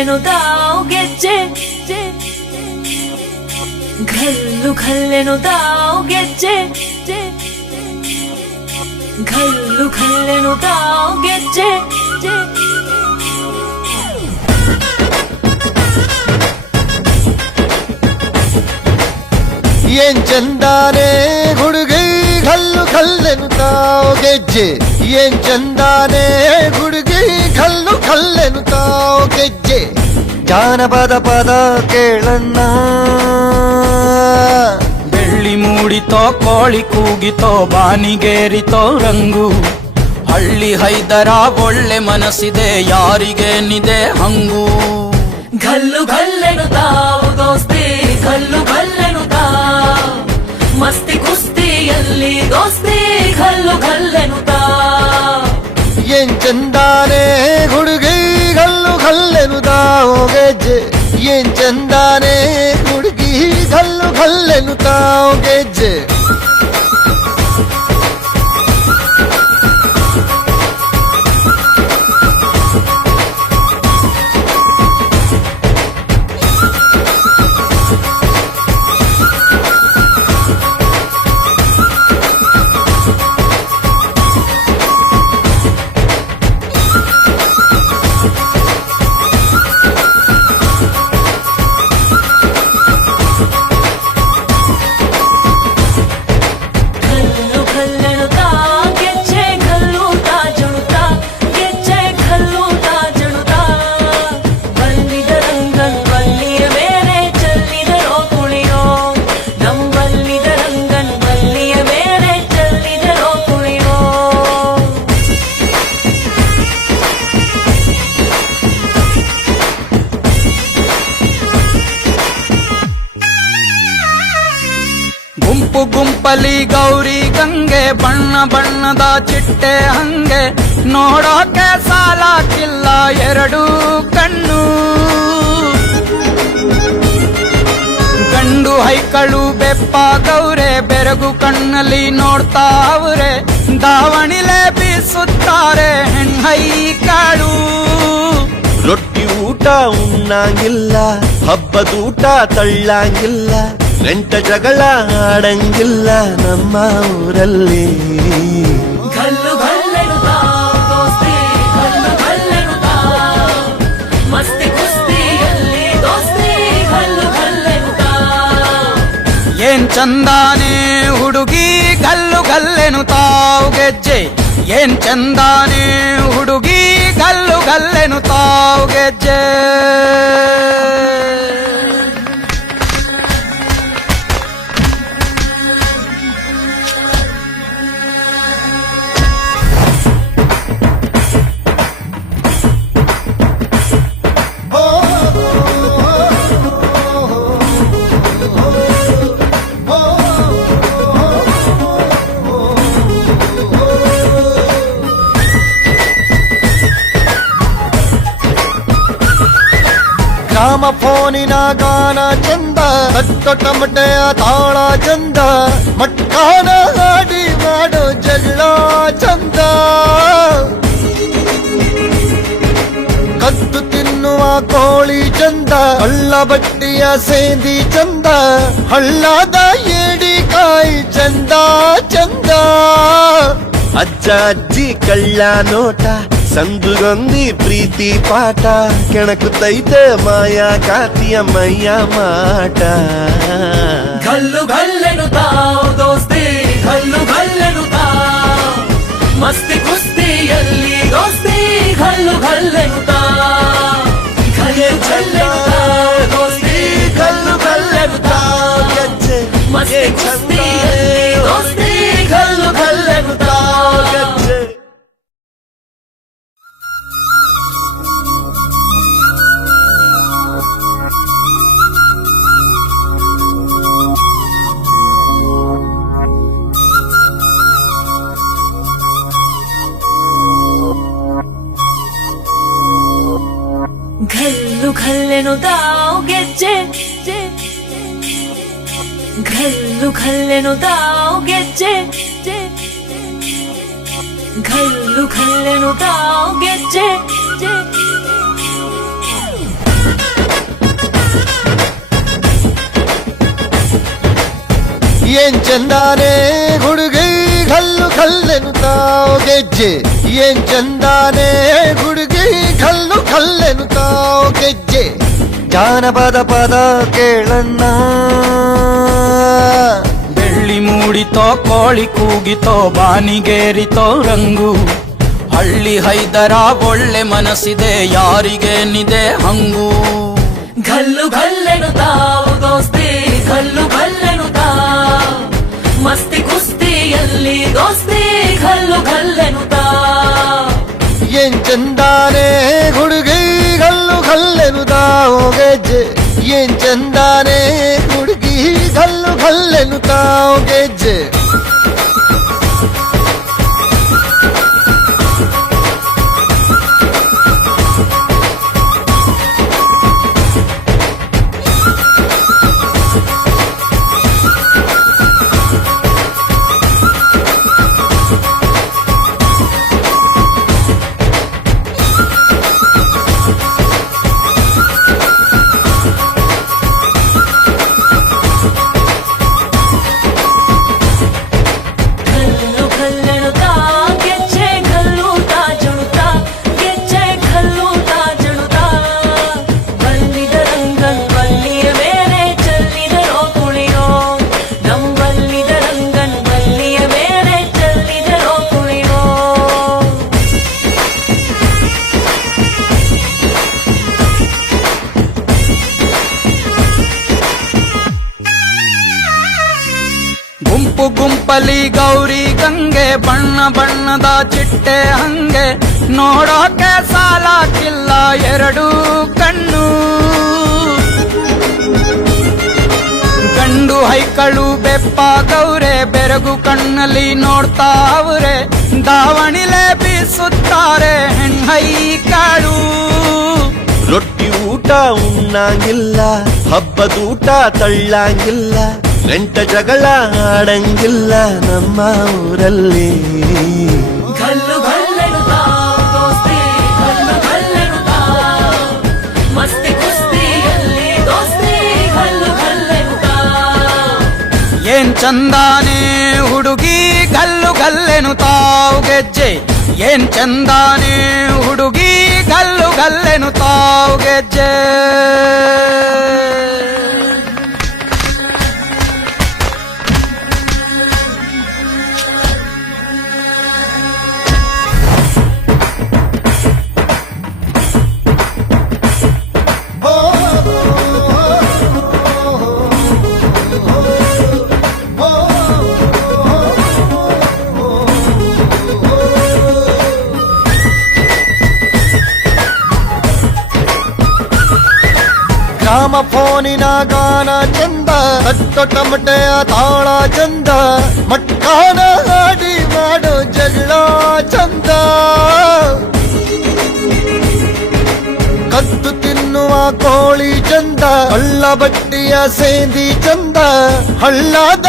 다오 ಗೆಜ್ಜೆ ಘಲ್ಲು ಘಲ್ಲೆನು 다오 ಗೆಜ್ಜೆ ಘಲ್ಲು ಘಲ್ಲೆನು 다오 ಗೆಜ್ಜೆ ಏನ್ ಚಂದಾನೆ ಹುಡುಗಿ ಘಲ್ಲು ಘಲ್ಲೆನು ತಾವು ಗೆಜ್ಜೆ ಏನ್ ಚಂದಾನೆ ಹುಡುಗಿ ಘಲ್ಲು ಘಲ್ಲೆನು ತಾವು ಗೆಜ್ಜೆ ಜಾನಪದ ಪದ ಕೇಳಣ್ಣ ಬೆಳ್ಳಿ ಮೂಡಿತೋ ಕೋಳಿ ಕೂಗಿತೋ ಬಾನಿಗೇರಿತೋ ರಂಗು ಹಳ್ಳಿ ಹೈದರ ಒಳ್ಳೆ ಮನಸ್ಸಿದೆ ಯಾರಿಗೇನಿದೆ ಹಂಗು ಘಲ್ಲು ಘಲ್ಲೆನು ತಾವು ದೋಸ್ತಿ ಘಲ್ಲು ಘಲ್ಲೆನು ತಾವು ಮಸ್ತಿ ಕುಸ್ತಿಯಲ್ಲಿ ದೋಸ್ತಿ ಘಲ್ಲು ಘಲ್ಲೆನು ತಾವು ಏನ್ ಚಂದಾನೆ ಹುಡುಗಿ ಘಲ್ಲು ಘಲ್ಲೆನು ತಾವು ಗೆಜ್ಜೆ ಏನ್ ಚಂದಾನೆ ಹುಡುಗಿ ಘಲ್ಲು ಘಲ್ಲೆನು ತಾವು ಗೆಜ್ಜೆ ಗುಂಪು ಗುಂಪಲಿ ಗೌರಿ ಗಂಗೆ ಬಣ್ಣ ಬಣ್ಣದ ಚಿಟ್ಟೆ ಹಂಗೆ ನೋಡೋಕೆ ಸಾಲಾಕಿಲ್ಲ ಎರಡು ಕಣ್ಣು ಗಂಡು ಹೈಕಳು ಬೆಪ್ಪಾಗವ್ರೆ ಬೆರಗು ಕಣ್ಣಲ್ಲಿ ನೋಡ್ತಾವ್ರೆ ದಾವಣಿಲೆ ಬೀಸುತ್ತಾರೆ ಹೆಣ್ಣೈಕಾಳು ರೊಟ್ಟಿ ಊಟ ಉಣ್ಣಂಗಿಲ್ಲ ಹಬ್ಬದೂಟ ತಳ್ಳಂಗಿಲ್ಲ ನೆಂಟ ಜಗಳ ಆಡಂಗಿಲ್ಲ ನಮ್ಮ ಊರಲ್ಲಿ ಘಲ್ಲು ಘಲ್ಲೆನು ತಾವು ದೋಸ್ತಿ ಘಲ್ಲು ಘಲ್ಲೆನು ತಾವು ಮಸ್ತಿ ಕುಸ್ತಿಯಲ್ಲಿ ದೋಸ್ತಿ ಘಲ್ಲು ಘಲ್ಲೆನು ತಾವು ಏನ್ ಚಂದಾನೆ ಹುಡುಗಿ ಘಲ್ಲು ಘಲ್ಲೆನು ತಾವು ಗೆಜ್ಜೆ ಏನ್ ಚಂದಾನೆ ಹುಡುಗಿ ಘಲ್ಲು ಘಲ್ಲೆನು ತಾವು ಗೆಜ್ಜೆ ಗ್ರಾಮ ಫೋನಿನ ಗಾನ ಚಂದ ತಟ್ಟಮಟೆಯ ತಾಳ ಚಂದ ಮಟ್ಕಾನ ಹಾಡಿ ಮಾಡೋ ಜಗಳ ಚಂದ ಕದ್ದು ತಿನ್ನುವ ಕೋಳಿ ಚಂದ ಹಳ್ಳ ಬಟ್ಟಿಯ ಸೇಂದಿ ಚಂದ ಹಳ್ಳದ ಏಡಿಕಾಯಿ ಚಂದ ಚಂದ ಅಜ್ಜ ಅಜ್ಜಿ ಕಳ್ಳ ನೋಟ ಸಂದುಗೊಂದಿ ಪ್ರೀತಿ ಪಾಠ ಕೆಣಕುತ್ತೈತೆ ಮಾಯಾ ಕಾತಿಯ ಮೈಯ ಮಾಟ ಘಲ್ಲು ಘಲ್ಲೆನು ತಾವು ದೋಸ್ತಿ ಘಲ್ಲು ಘಲ್ಲೆನು ತಾವು ಮಸ್ತಿ ಕುಸ್ತಿಯಲ್ಲಿ ದೋಸ್ತಿ ಘಲ್ಲು ಘಲ್ಲೆನು ತಾವು ಘಲ್ಲು ಘಲ್ಲೆನು ತಾವು ದೋಸ್ತಿ ಘಲ್ಲು ಘಲ್ಲೆನು ತಾವು ಗೆಜ್ಜೆ ಮಸ್ತಿ ಕುಸ್ತಿಯಲ್ಲಿ ದೋಸ್ತಿ ಘಲ್ಲು ಘಲ್ಲೆನು ತಾವು ಗೆಜ್ಜೆ ಘಲ್ಲು ಘಲ್ಲೆನು ತಾವು ಗೆಜ್ಜೆ ಘಲ್ಲು ಘಲ್ಲೆನು ತಾವು ಗೆಜ್ಜೆ ಘಲ್ಲು ಘಲ್ಲೆನು ತಾವು ಗೆಜ್ಜೆ ಏನ್ ಚಂದಾನೆ ಹುಡುಗಿ ಕಲ್ಲು ಕಲ್ಲೆನುತ್ತಾವ್ ಗೆಜ್ಜೆ ಏನ್ ಚಂದಾನೆ ಹುಡುಗಿ ಕಲ್ಲು ಕಲ್ಲೆನುತ್ತಾವ್ ಗೆಜ್ಜೆ ಜಾನಪದ ಪದ ಕೇಳಣ್ಣ ಬೆಳ್ಳಿ ಮೂಡಿತೋ ಕೋಳಿ ಕೂಗಿತೋ ಬಾನಿಗೇರಿತೋ ರಂಗು ಹಳ್ಳಿ ಹೈದರ ಒಳ್ಳೆ ಮನಸ್ಸಿದೆ ಯಾರಿಗೇನಿದೆ ಹಂಗು ಘಲ್ಲು ಘಲ್ಲೆನುತ್ತಾವು ದೋಸ್ತಿ ಘಲ್ಲು ಘಲ್ಲೆನುತ್ತಾವ್ ಮಸ್ತಿ ಕುಸ್ತಿಯಲ್ಲಿ ದೋಸ್ತಿ ಘಲ್ಲು ಘಲ್ಲೆನುತ್ತಾವ್ ಏನ್ ಚಂದಾನೆ ಹುಡುಗಿ ಕಲ್ಲು ಕಲ್ಲೆನುತ್ತಾವ್ ಗೆಜ್ಜೆ ಏನ್ ಚಂದಾನೆ ಹುಡುಗಿ ಕಲ್ಲು ಕಲ್ಲೆನುತ್ತಾವ್ ಗೆಜ್ಜೆ ಘಲ್ಲು ಘಲ್ಲೆನುತ್ತಾವ್ ಗೆಜ್ಜೆ ಘಲ್ಲು ತಾಜುಣುತಾ ಗೆಜ್ಜೆ ಘಲ್ಲು ತಾಜುಣುತಾ ಬಲ್ಲಿದ ರಂಗನ್ ಬಲ್ಲಿಯ ಮೇಲೆ ಚೆಲ್ಲಿದರೋ ಕುಣಿಯೋ ಬಲ್ಲಿದ ರಂಗನ್ ಬಲ್ಲಿಯ ಮೇಲೆ ಚೆಲ್ಲಿದರೋ ಕುಣಿಯೋ ಗುಂಪು ಗುಂಪಲಿ ಗೌರಿ ಗಂಗೆ ಬಣ್ಣ ಬಣ್ಣದ ಚಿಟ್ಟೆ ಹಂಗೆ ನೋಡೋಕೆ ಸಾಲಾಕಿಲ್ಲ ಎರಡು ಕಣ್ಣು ಗಂಡು ಹೈಕಳು ಬೆಪ್ಪಾಗವ್ರೆ ಬೆರಗು ಕಣ್ಣಲ್ಲಿ ನೋಡ್ತಾವ್ರೆ ದಾವಣಿಲೆ ಬೀಸುತ್ತಾರೆ ಹೆಣ್ಹೈಕಾಳು ರೊಟ್ಟಿ ಊಟ ಉಣ್ಣಂಗಿಲ್ಲ ಹಬ್ಬದೂಟ ತಳ್ಳಂಗಿಲ್ಲ ಗಂಟ ಜಗಳ ಆಡಂಗಿಲ್ಲ ನಮ್ಮ ಊರಲ್ಲಿ ಘಲ್ಲು ಘಲ್ಲೆನುತ್ತಾವ್ ದೋಸ್ತಿ ಘಲ್ಲು ಘಲ್ಲೆನುತ್ತಾವ್ ಮಸ್ತಿ ಕುಸ್ತಿಯಲ್ಲಿ ದೋಸ್ತಿ ಘಲ್ಲು ಘಲ್ಲೆನುತ್ತಾವ್ ಏನ್ ಚಂದಾನೆ ಹುಡುಗಿ ಗಲ್ಲು ಗಲ್ಲೆನುತ್ತಾವ್ ಗೆಜ್ಜೆ ಏನ್ ಚಂದಾನೆ ಹುಡುಗಿ ಗಲ್ಲು ಗಲ್ಲೆನುತ್ತಾವ್ ಗೆಜ್ಜೆ ಗ್ರಾಮ ಫೋನಿನ ಗಾನ ಚಂದ ತಟ್ಟೊ ಟಮಟೆಯ ತಾಳ ಚಂದ ಮಟ್ಕಾನ ಹಾಡಿ ಮಾಡೋ ಜಗಳ ಚಂದ ಕದ್ದು ತಿನ್ನುವ ಕೋಳಿ ಚಂದ ಹಳ್ಳ ಬಟ್ಟಿಯ ಸೇಂದಿ ಚಂದ ಹಳ್ಳದ